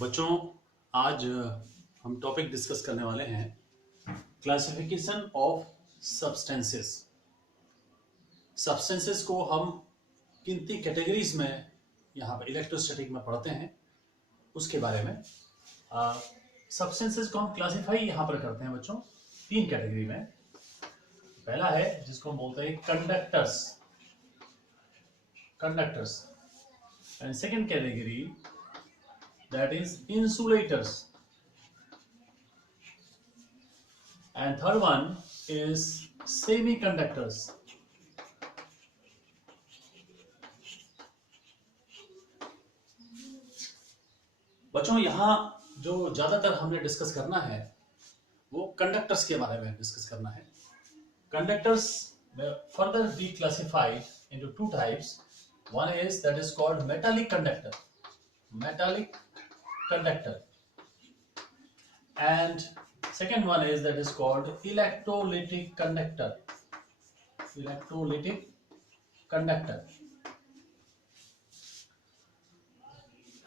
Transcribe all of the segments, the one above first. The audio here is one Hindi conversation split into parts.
बच्चों, आज हम टॉपिक डिस्कस करने वाले हैं क्लासिफिकेशन ऑफ सब्सटेंसेस। सब्सटेंसेस को हम किन तीन कैटेगरीज में यहाँ पर इलेक्ट्रोस्टैटिक में पढ़ते हैं उसके बारे में। सब्सटेंसेस को हम क्लासिफाई यहाँ पर करते हैं बच्चों तीन कैटेगरी में। पहला है जिसको हम बोलते हैं conductors and second category that is insulators, and third one is semiconductors. बच्चों, यहाँ जो ज्यादातर हमने डिस्कस करना है वो कंडक्टर्स के बारे में डिस्कस करना है। Conductors further be classified into two types. One is that is called metallic conductor, and second one is that is called electrolytic conductor.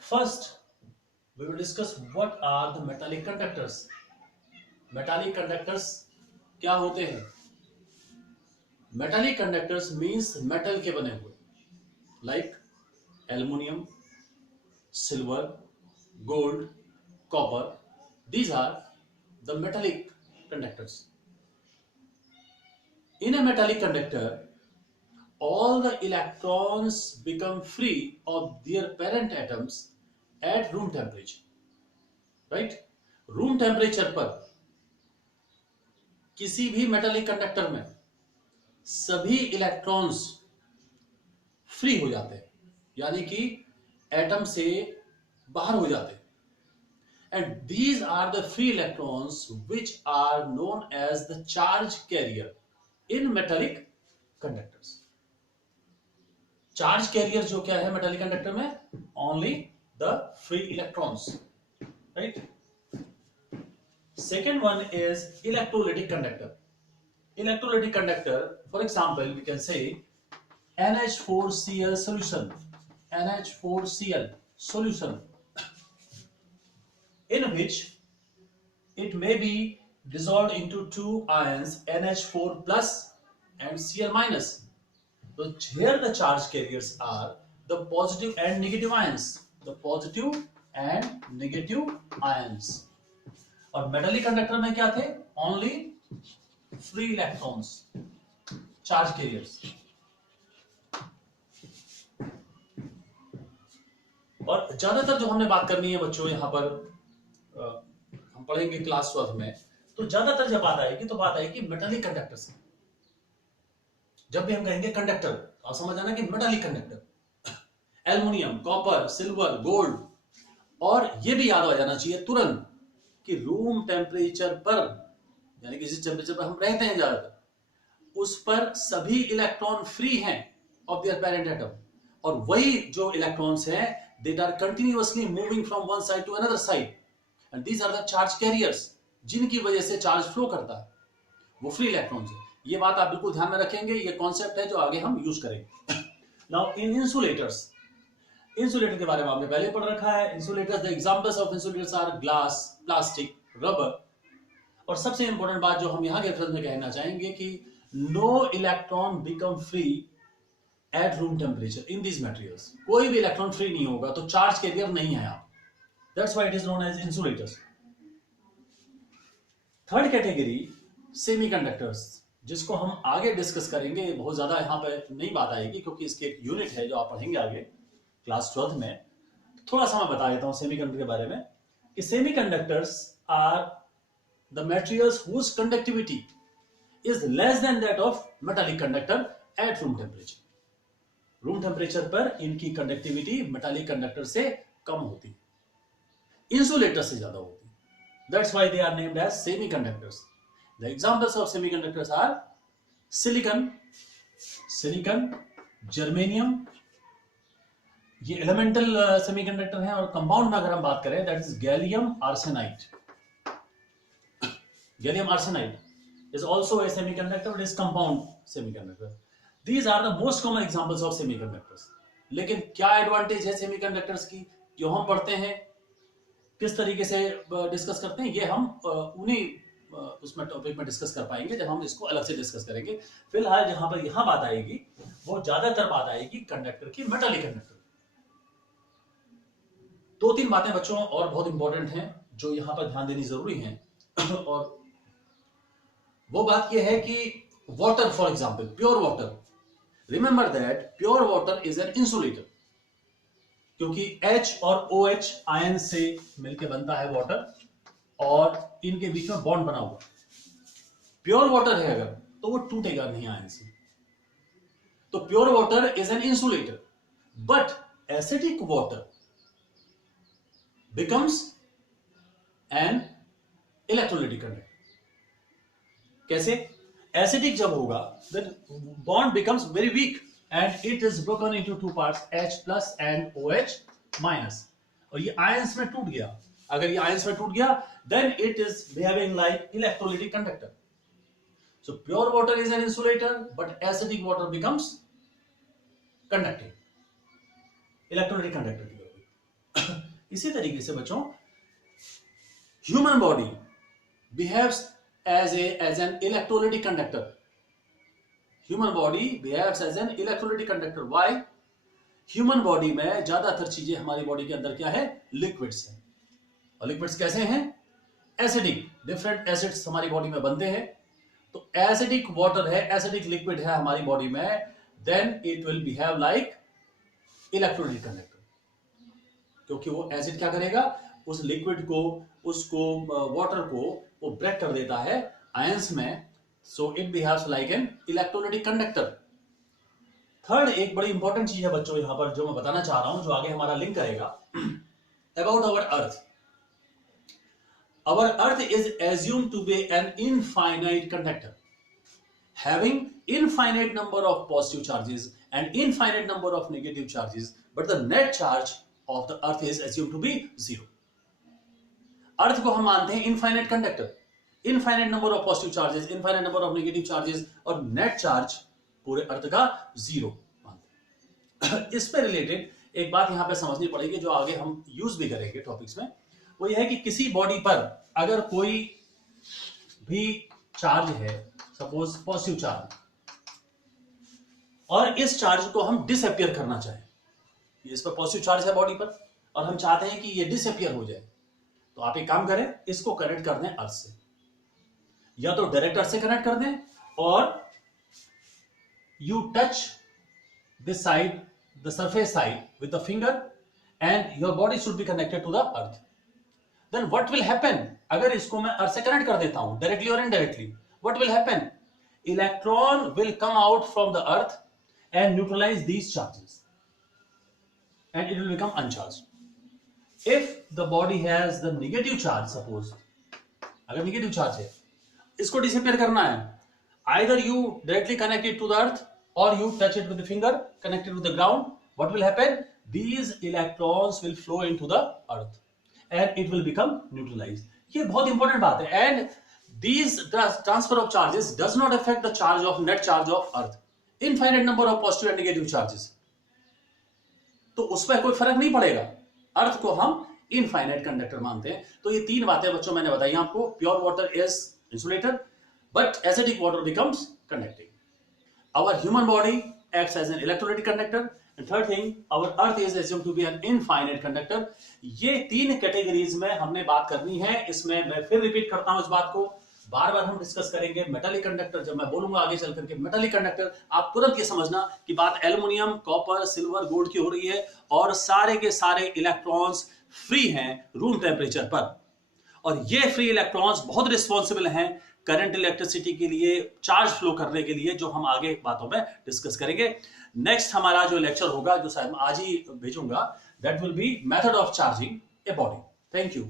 First we will discuss what are the metallic conductors. Metallic conductors क्या होते हैं? Metallic conductors means metal के बने हुए, like aluminium, silver, gold, copper. These are the metallic conductors. In a metallic conductor, all the electrons become free of their parent atoms at room temperature. Right? Room temperature पर किसी भी metallic conductor में सभी electrons फ्री हो जाते हैं, यानी कि एटम से बाहर हो जाते हैं। And these are the free electrons which are known as the charge carrier in metallic conductors. Charge carrier जो क्या है metallic conductor में? Only the free electrons, right? Second one is electrolytic conductor. Electrolytic conductor, for example, we can say NH4Cl solution. NH4Cl solution, in which it may be dissolved into two ions NH4 plus and Cl minus. So here the charge carriers are the positive and negative ions. और मेटालिक कंडक्टर में क्या थे? Only free electrons, charge carriers. और ज्यादातर जो हमने बात करनी है बच्चों यहाँ पर हम पढ़ेंगे क्लास 12 में, तो ज्यादातर जब बात आएगी तो बात आएगी मेटालिक कंडक्टर से। जब भी हम कहेंगे कंडक्टर तो आप समझ आना कि metallic conductor, aluminium, copper, silver, gold. और ये भी याद आ जाना चाहिए तुरंत कि रूम टेम्परेचर पर, यानी कि जिस टेम्परेचर पर हम रहते हैं ज्यादातर, उस पर सभी इलेक्ट्रॉन फ्री हैं ऑफ देयर पेरेंट एटम, और वही जो इलेक्ट्रॉन्स हैं they are continuously moving from one side to another side, and these are the charge carriers जिनकी वजह से चार्ज फ्लो करता है, वो फ्री इलेक्ट्रॉन्स है। ये बात आप बिल्कुल ध्यान में रखेंगे, ये कॉन्सेप्ट है जो आगे हम यूज करेंगे। नाउ इन इंसुलेटर्स, इंसुलेटर के बारे में आपने पहले पढ़ रखा है। Insulators, the examples of insulators are glass, plastic, rubber. और सबसे इंपॉर्टेंट बात जो हम यहाँ के रेफरेंस में कहना चाहेंगे कि no electron become free at room temperature in these materials. कोई भी इलेक्ट्रॉन फ्री नहीं होगा, तो चार्ज कैरियर नहीं है आप, that's why it is known as insulators. Third category semiconductors, जिसको हम आगे डिस्कस करेंगे। बहुत ज्यादा यहाँ पे नहीं बात आएगी क्योंकि इसके एक यूनिट है जो आप पढ़ेंगे आगे क्लास 12 में। थोड़ा सा मैं बता देता हूँ सेमीकंडक्टर के बारे में कि semiconductors are the materials whose conductivity is less than that of metallic conductor at room temperature. Room temperature पर इनकी कंडक्टिविटी मेटालिक कंडक्टर से कम होती है, इंसुलेटर से ज्यादा होती है। That's why they are named as semiconductors. The examples of semiconductors are silicon, germanium, ये एलिमेंटल सेमीकंडक्टर हैं। और कंपाउंड में अगर हम बात करें, that is gallium arsenide. Gallium arsenide is also a semiconductor, it is compound semiconductor. These are the most common examples of semiconductors. लेकिन क्या एडवांटेज है सेमीकंडक्टर्स की जो हम पढ़ते हैं? किस तरीके से डिस्कस करते हैं ये हम उन्हीं उसमें टॉपिक में डिस्कस कर पाएंगे जब हम इसको अलग से डिस्कस करेंगे। फिलहाल जहां पर यहां बात आएगी वो ज्यादातर बात आएगी कंडक्टर की, मेटालिक कंडक्टर। दो तीन बातें बच्चों और बहुत इंपॉर्टेंट हैं जो यहां पर ध्यान देनी जरूरी है। और वो बात यह है कि water, for example pure water, remember that pure water is an insulator, क्योंकि H और OH आयन से मिलकर बनता है वाटर और इनके बीच में बॉन्ड बना हुआ। प्योर वाटर है अगर तो वो टूटेगा नहीं आयन से। तो pure water is an insulator, but acidic water becomes an electrolytic conductor. कैसे? एसिडिक जब होगा then bond becomes very weak and it is broken into two parts, H plus and OH minus, और ये आयंस में टूट गया। अगर ये आयंस में टूट गया then it is behaving like electrolytic conductor. So pure water is an insulator but acidic water becomes conducting, electrolytic conductor। इसी तरीके से बच्चों human body behaves as an electrolytic conductor. Human body behaves as an electrolytic conductor. Why? Human body में ज्यादातर चीजें हमारी बॉडी के अंदर क्या है? लिक्विड्स हैं। और लिक्विड्स कैसे हैं? एसिडिक, डिफरेंट एसिड्स हमारी बॉडी में बनते हैं। तो एसिडिक वाटर है, एसिडिक लिक्विड है हमारी बॉडी में, then it will behave like electrolytic conductor. क्योंकि वो एसिड क्या करेगा? उस लिक्विड को, उसको वाटर को वो ब्रेक कर देता है आयंस में। So it behaves like an electrolytic conductor. Third एक बड़ी इंपॉर्टेंट चीज है बच्चों यहां पर जो मैं बताना चाह रहा हूं, जो आगे हमारा लिंक करेगा about our earth. Our earth is assumed to be an infinite conductor having infinite number of positive charges and infinite number of negative charges, but the net charge of the earth is assumed to be 0. अर्थ को हम मानते हैं infinite conductor, infinite number of positive charges, infinite number of negative charges, और नेट चार्ज पूरे अर्थ का 0 मानते हैं। इस पे रिलेटेड एक बात यहां पे समझनी पड़ेगी जो आगे हम यूज भी करेंगे टॉपिक्स में। वो ये है कि किसी बॉडी पर अगर कोई भी चार्ज है, सपोज पॉजिटिव चार्ज, और इस चार्ज को हम डिसअपियर करना चाहें, इस पर पॉजिटिव चार्ज है बॉडी पर और हम चाहते हैं कि ये डिसअपियर हो जाए, तो आप एक काम करें, इसको कनेक्ट कर दें अर्थ से, या तो डायरेक्ट अर्थ से कनेक्ट कर दें, और you touch this side, the surface side with the finger, and your body should be connected to the earth. Then what will happen? अगर इसको मैं अर्थ से कनेक्ट कर देता हूं डायरेक्टली और indirectly, what will happen? Electron will come out from the earth and neutralize these charges and it will become uncharged. If the body has the negative charge, suppose अगर negative charge है, इसको disappear करना है, either you directly connect it to the earth or you touch it with the finger, connect it with the ground. What will happen? These electrons will flow into the earth and it will become neutralized. ये बहुत important बात है। And these transfer of charges does not affect the charge of net charge of earth. Infinite number of positive and negative charges, तो उस पर कोई फर्क नहीं पड़ेगा। अर्थ को हम इनफाइनाइट कंडक्टर मानते हैं। तो ये तीन बातें बच्चों मैंने बताई आपको। Pure water is insulator but acidic water becomes conducting. Our human body acts as an electrolytic conductor, and third thing our earth is assumed to be an infinite conductor. ये तीन कैटेगरीज में हमने बात करनी है। इसमें मैं फिर रिपीट करता हूं इस बात को, बार बार हम डिस्कस करेंगे मेटालिक कंडक्टर। जब मैं बोलूंगा आगे चल करके मेटालिक कंडक्टर, आप तुरंत ये समझना कि बात एल्युमिनियम, कॉपर, सिल्वर, गोल्ड की हो रही है, और सारे के सारे इलेक्ट्रॉन्स फ्री हैं रूम टेम्परेचर पर, और ये फ्री इलेक्ट्रॉन्स बहुत रिस्पॉन्सिबल हैं करंट, इलेक्ट्रिसिटी के लिए, चार्ज फ्लो करने के लिए, जो हम आगे बातों में डिस्कस करेंगे। नेक्स्ट हमारा जो लेक्चर होगा, जो शायद आज ही भेजूंगा, that will be method of charging a body. Thank you.